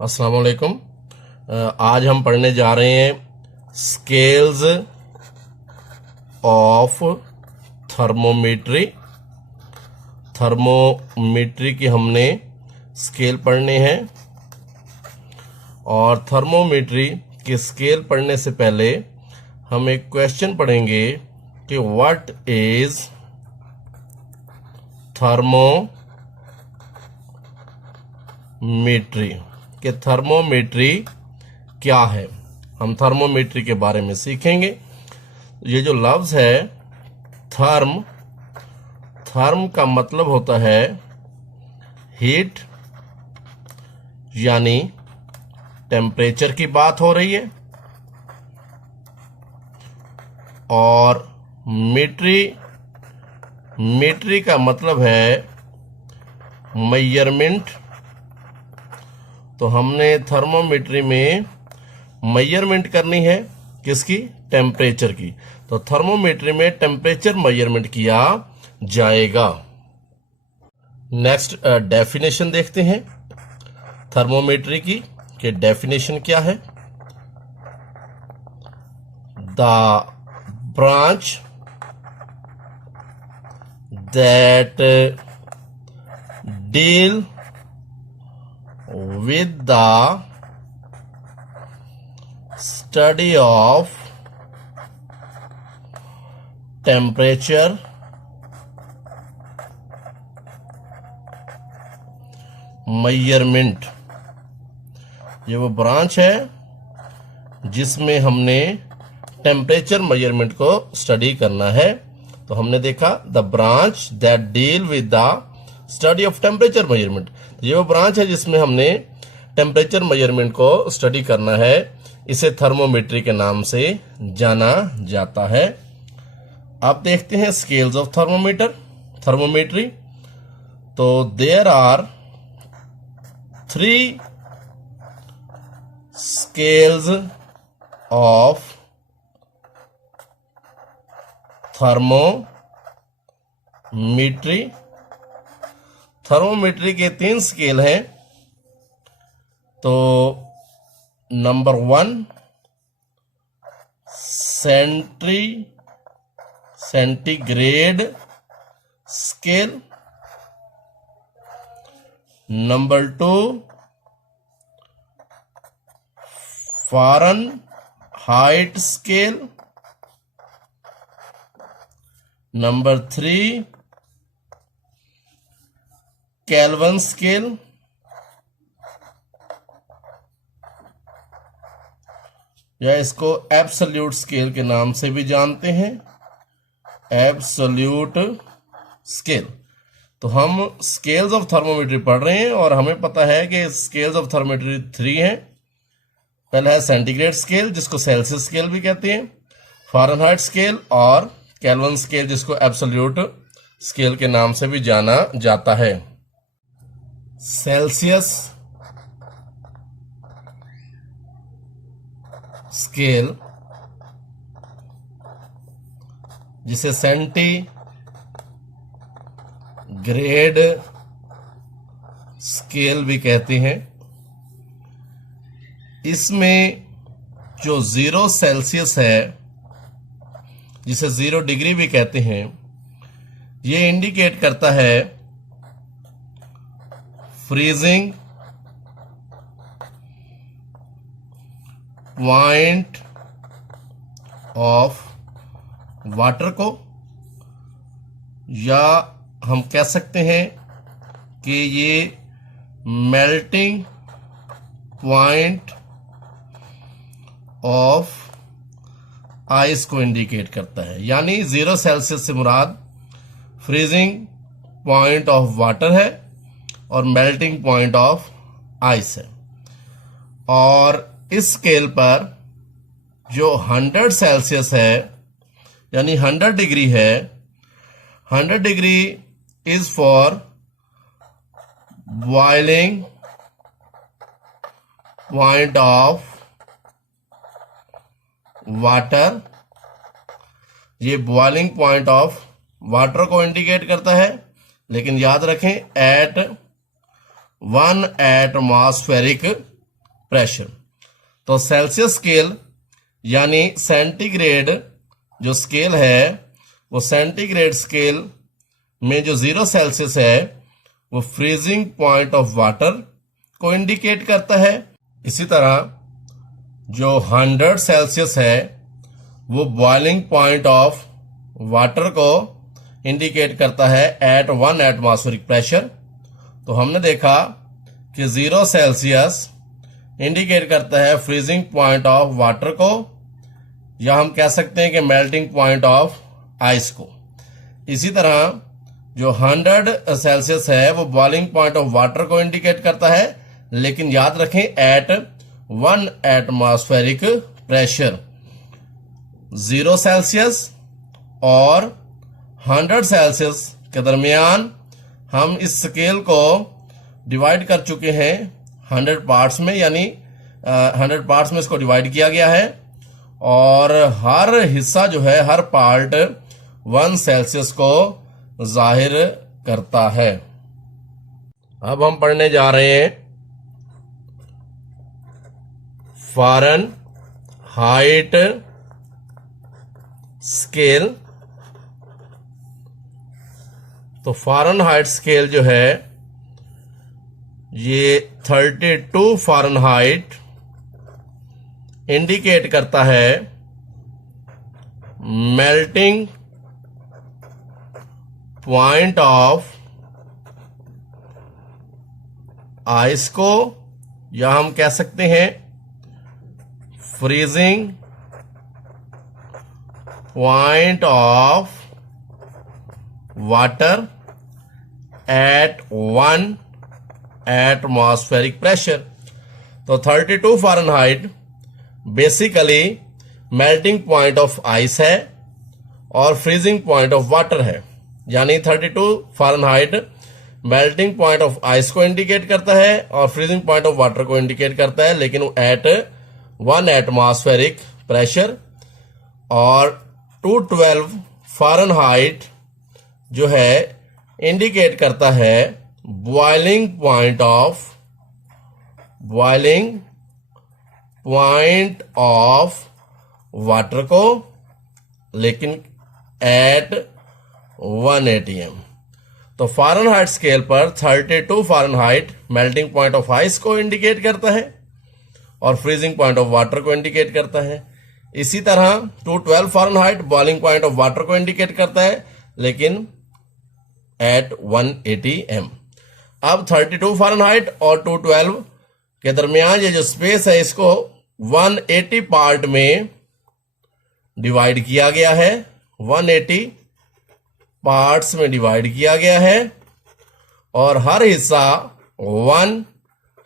अस्सलाम वालेकुम। आज हम पढ़ने जा रहे हैं स्केल्स ऑफ थर्मोमीट्री। थर्मोमीट्री की हमने स्केल पढ़ने हैं और थर्मोमीट्री के स्केल पढ़ने से पहले हम एक क्वेश्चन पढ़ेंगे कि व्हाट इज थर्मोमीट्री, कि थर्मोमीट्री क्या है। हम थर्मोमीट्री के बारे में सीखेंगे। ये जो लफ्ज़ है थर्म, थर्म का मतलब होता है हीट, यानी टेम्परेचर की बात हो रही है। और मीट्री, मीट्री का मतलब है मेजरमेंट। तो हमने थर्मोमीट्री में मेजरमेंट करनी है किसकी? टेम्परेचर की। तो थर्मोमीट्री में टेम्परेचर मेजरमेंट किया जाएगा। नेक्स्ट डेफिनेशन देखते हैं थर्मोमीट्री की, कि डेफिनेशन क्या है। The branch that deal with the study of temperature, measurement, ये वो ब्रांच है जिसमें हमने टेम्परेचर मेजरमेंट को स्टडी करना है। तो हमने देखा the branch that deal with the study of temperature measurement. ये वो ब्रांच है जिसमें हमने टेम्परेचर मेजरमेंट को स्टडी करना है। इसे थर्मोमीट्री के नाम से जाना जाता है। अब देखते हैं स्केल्स ऑफ थर्मोमीट्री। तो there are 3 scales of thermometry. Thermometry के 3 स्केल हैं। तो number 1 centigrade scale, number 2 Fahrenheit scale, number 3 Kelvin scale, या इसको एब्सोल्यूट स्केल के नाम से भी जानते हैं, एब्सोल्यूट स्केल। तो हम स्केल्स ऑफ थर्मोमीट्री पढ़ रहे हैं और हमें पता है कि स्केल्स ऑफ थर्मोमीट्री 3 हैं। पहला है सेंटीग्रेड स्केल, जिसको सेल्सियस स्केल भी कहते हैं, फ़ारेनहाइट स्केल और केल्विन स्केल, जिसको एब्सोल्यूट स्केल के नाम से भी जाना जाता है। सेल्सियस स्केल, जिसे सेंटीग्रेड स्केल भी कहते हैं, इसमें जो 0 सेल्सियस है, जिसे 0 डिग्री भी कहते हैं, ये इंडिकेट करता है फ्रीजिंग पॉइंट ऑफ वाटर को, या हम कह सकते हैं कि ये मेल्टिंग पॉइंट ऑफ आइस को इंडिकेट करता है। यानी 0 सेल्सियस से मुराद फ्रीजिंग पॉइंट ऑफ वाटर है और मेल्टिंग पॉइंट ऑफ आइस है। और इस स्केल पर जो 100 सेल्सियस है, यानी 100 डिग्री है, 100 degree is for boiling point of water. ये बॉइलिंग पॉइंट ऑफ वाटर को इंडिकेट करता है, लेकिन याद रखें एट 1 एटमॉस्फेरिक प्रेशर। तो सेल्सियस स्केल यानी सेंटीग्रेड जो स्केल है वो सेंटीग्रेड स्केल में जो 0 सेल्सियस है वो फ्रीजिंग पॉइंट ऑफ वाटर को इंडिकेट करता है। इसी तरह जो 100 सेल्सियस है वो बॉइलिंग पॉइंट ऑफ वाटर को इंडिकेट करता है एट 1 एटमॉस्फेरिक प्रेशर। तो हमने देखा कि 0 सेल्सियस इंडिकेट करता है फ्रीजिंग पॉइंट ऑफ वाटर को, या हम कह सकते हैं कि मेल्टिंग पॉइंट ऑफ आइस को। इसी तरह जो 100 सेल्सियस है वो बॉइलिंग पॉइंट ऑफ वाटर को इंडिकेट करता है, लेकिन याद रखें एट 1 एटमॉस्फेरिक प्रेशर। 0 सेल्सियस और 100 सेल्सियस के दरमियान हम इस स्केल को डिवाइड कर चुके हैं 100 पार्ट्स में, यानी 100 पार्ट्स में इसको डिवाइड किया गया है और हर हिस्सा जो है, हर पार्ट 1 सेल्सियस को जाहिर करता है। अब हम पढ़ने जा रहे हैं फ़ारेनहाइट स्केल। तो फ़ारेनहाइट स्केल जो है ये 32 फ़ारेनहाइट इंडिकेट करता है मेल्टिंग पॉइंट ऑफ आइस को, या हम कह सकते हैं freezing point of water at 1 atmospheric pressure. तो 32 Fahrenheit basically melting point of ice है और फ्रीजिंग पॉइंट ऑफ वाटर है, यानी 32 Fahrenheit melting point of ice को इंडिकेट करता है और फ्रीजिंग पॉइंट ऑफ वाटर को इंडिकेट करता है, लेकिन एट 1 एटमॉस्फेरिक प्रेशर। और 212 फ़ारेनहाइट जो है इंडिकेट करता है बॉइलिंग पॉइंट ऑफ वाटर को, लेकिन एट 1 atm। तो फ़ारेनहाइट स्केल पर 32 Fahrenheit melting point of ice को इंडिकेट करता है और फ्रीजिंग पॉइंट ऑफ वाटर को इंडिकेट करता है। इसी तरह 212 Fahrenheit boiling point of water को इंडिकेट करता है, लेकिन एट 1 atm। अब 32 फ़ारेनहाइट और 212 के दरमियान ये जो स्पेस है इसको 180 पार्ट में डिवाइड किया गया है, 180 पार्ट्स में डिवाइड किया गया है और हर हिस्सा 1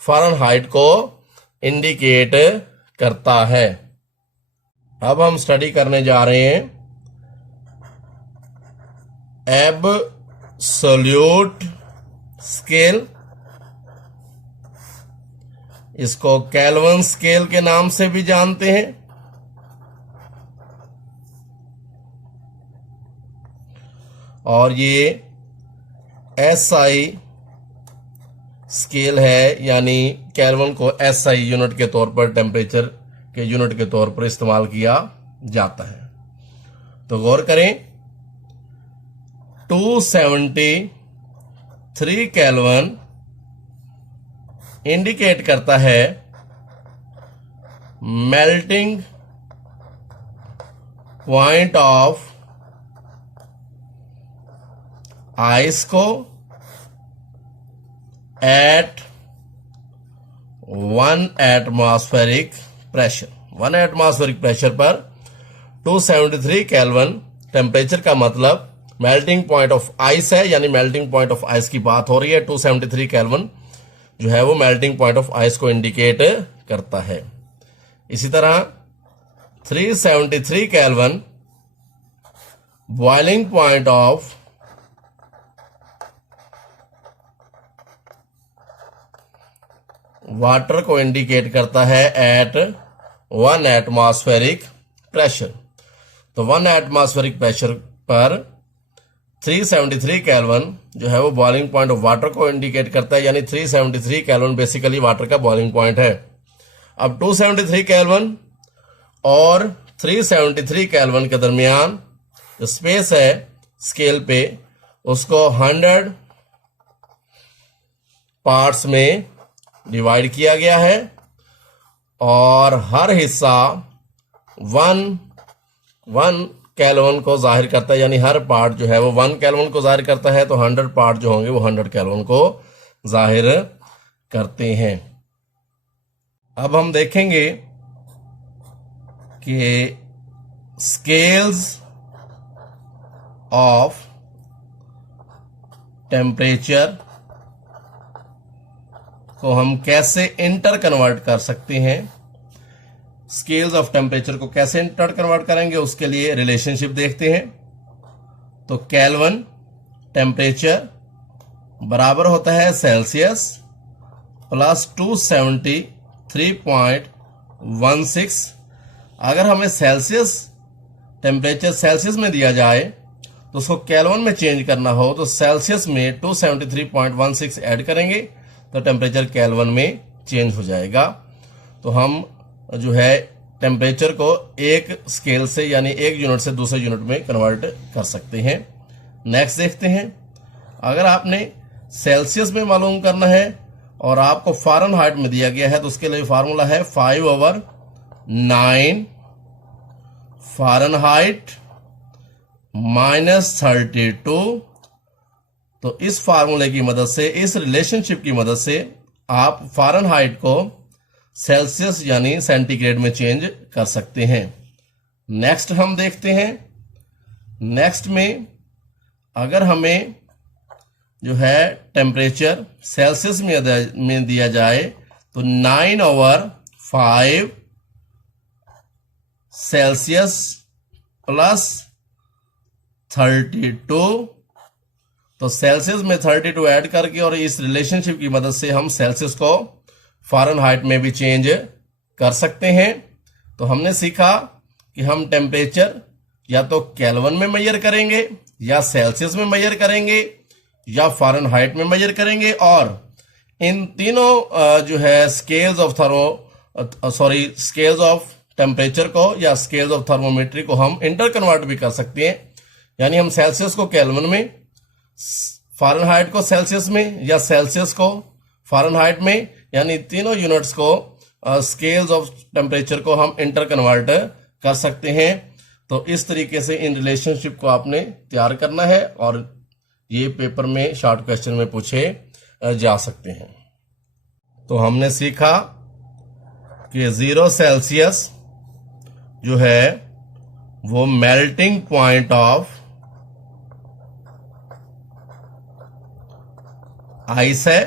फ़ारेनहाइट को इंडिकेट करता है। अब हम स्टडी करने जा रहे हैं एब्सोल्यूट स्केल। इसको केल्विन स्केल के नाम से भी जानते हैं। और ये SI स्केल है, यानी केल्विन को SI यूनिट के तौर पर, टेम्परेचर के यूनिट के तौर पर इस्तेमाल किया जाता है। तो गौर करें 273 केल्विन इंडिकेट करता है मेल्टिंग पॉइंट ऑफ आइस को at 1 atmospheric pressure. 1 atmospheric pressure पर 273 केल्विन टेम्परेचर का मतलब मेल्टिंग पॉइंट ऑफ आइस है, यानी मेल्टिंग पॉइंट ऑफ आइस की बात हो रही है। 273 केल्विन जो है वो मेल्टिंग पॉइंट ऑफ आइस को इंडिकेट करता है। इसी तरह 373 kelvin boiling point of water को इंडिकेट करता है एट 1 एटमॉस्फेरिक प्रेशर। तो 1 एटमॉस्फेरिक प्रेशर पर 373 केल्विन जो है वो बॉइलिंग पॉइंट ऑफ वाटर को इंडिकेट करता है, यानी 373 केल्विन बेसिकली वाटर का बॉइलिंग पॉइंट है। अब 273 केल्विन और 373 केल्विन के दरमियान स्पेस है स्केल पे, उसको 100 पार्ट्स में डिवाइड किया गया है और हर हिस्सा 1 केल्विन को जाहिर करता है, यानी हर पार्ट जो है वो 1 केल्विन को जाहिर करता है, तो 100 पार्ट जो होंगे वो 100 केल्विन को जाहिर करते हैं। अब हम देखेंगे कि स्केल्स ऑफ टेम्परेचर को हम कैसे इंटर कन्वर्ट कर सकते हैं। स्केल्स ऑफ टेम्परेचर को कैसे इंटर कन्वर्ट करेंगे, उसके लिए रिलेशनशिप देखते हैं। तो केल्विन टेम्परेचर बराबर होता है सेल्सियस प्लस 273.16। अगर हमें सेल्सियस टेम्परेचर सेल्सियस में दिया जाए तो उसको केल्विन में चेंज करना हो तो सेल्सियस में 273.16 ऐड करेंगे तो टेम्परेचर केल्विन में चेंज हो जाएगा। तो हम जो है टेम्परेचर को एक स्केल से यानी एक यूनिट से दूसरे यूनिट में कन्वर्ट कर सकते हैं। नेक्स्ट देखते हैं, अगर आपने सेल्सियस में मालूम करना है और आपको फ़ारेनहाइट में दिया गया है तो उसके लिए फार्मूला है 5/9 फ़ारेनहाइट -32। तो इस फार्मूले की मदद से, इस रिलेशनशिप की मदद से आप फ़ारेनहाइट को सेल्सियस यानी सेंटीग्रेड में चेंज कर सकते हैं। नेक्स्ट हम देखते हैं, नेक्स्ट में अगर हमें जो है टेम्परेचर सेल्सियस में दिया जाए तो 9/5 सेल्सियस प्लस 32। तो सेल्सियस में 32 ऐड करके और इस रिलेशनशिप की मदद से हम सेल्सियस को फ़ारेनहाइट में भी चेंज कर सकते हैं। तो हमने सीखा कि हम टेम्परेचर या तो केल्विन में मेजर करेंगे या सेल्सियस में मेजर करेंगे या फ़ारेनहाइट में मेजर करेंगे, और इन तीनों जो है स्केल्स ऑफ टेम्परेचर को या स्केल्स ऑफ थर्मोमेट्री को हम इंटर कन्वर्ट भी कर सकते हैं। यानी हम सेल्सियस को केल्विन में, फ़ारेनहाइट को सेल्सियस में या सेल्सियस को फ़ारेनहाइट में, यानी तीनों यूनिट्स को स्केल्स ऑफ टेम्परेचर को हम इंटर कन्वर्ट कर सकते हैं। तो इस तरीके से इन रिलेशनशिप को आपने तैयार करना है और ये पेपर में शॉर्ट क्वेश्चन में पूछे जा सकते हैं। तो हमने सीखा कि 0 सेल्सियस जो है वो मेल्टिंग पॉइंट ऑफ आइस है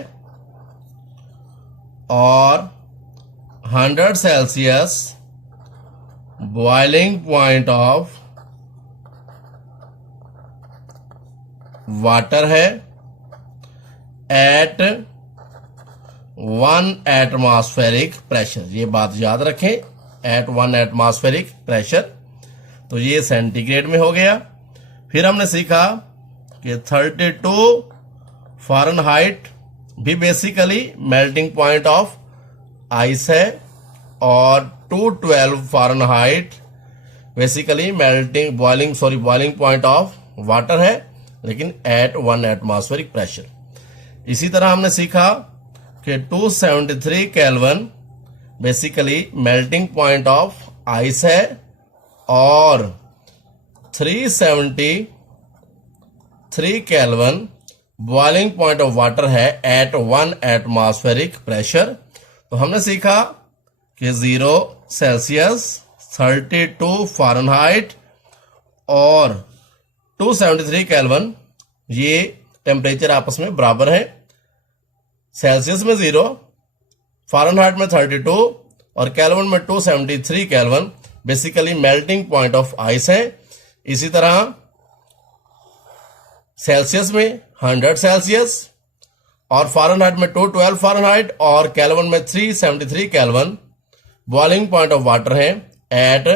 और 100 Celsius boiling point of water है एट 1 एटमॉस्फेरिक प्रेशर। ये बात याद रखें, एट 1 एटमॉस्फेरिक प्रेशर। तो ये सेंटीग्रेड में हो गया। फिर हमने सीखा कि 32 फ़ारेनहाइट भी basically melting point of ice है और 212 Fahrenheit basically boiling point of water है, लेकिन एट 1 एटमॉस्फेरिक प्रेशर। इसी तरह हमने सीखा कि 273 kelvin basically melting point of ice है और 373 kelvin boiling point of water है एट 1 एटमॉस्फेरिक प्रेशर। तो हमने सीखा कि 0 सेल्सियस, 32 फ़ारेनहाइट और 273 केल्विन ये टेम्परेचर आपस में बराबर है। सेल्सियस में 0, फ़ारेनहाइट में 32 और केल्विन में 273 kelvin basically melting point of ice है। इसी तरह सेल्सियस में 100 सेल्सियस और फ़ारेनहाइट में 212 फ़ारेनहाइट और केल्विन में 373 kelvin boiling point of water है एट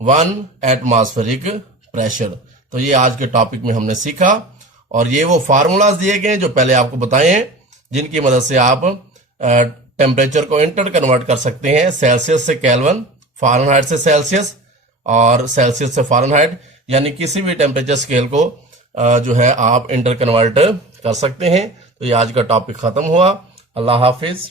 1 एटमॉस्फेरिक प्रेशर। तो ये आज के टॉपिक में हमने सीखा और ये वो फार्मूलाज दिए गए जो पहले आपको बताए हैं, जिनकी मदद से आप टेम्परेचर को इंटर कन्वर्ट कर सकते हैं, सेल्सियस से केल्विन, फ़ारेनहाइट से सेल्सियस और सेल्सियस से फ़ारेनहाइट, यानी किसी भी टेम्परेचर स्केल को जो है आप इंटर कन्वर्ट कर सकते हैं। तो ये आज का टॉपिक खत्म हुआ। अल्लाह हाफिज।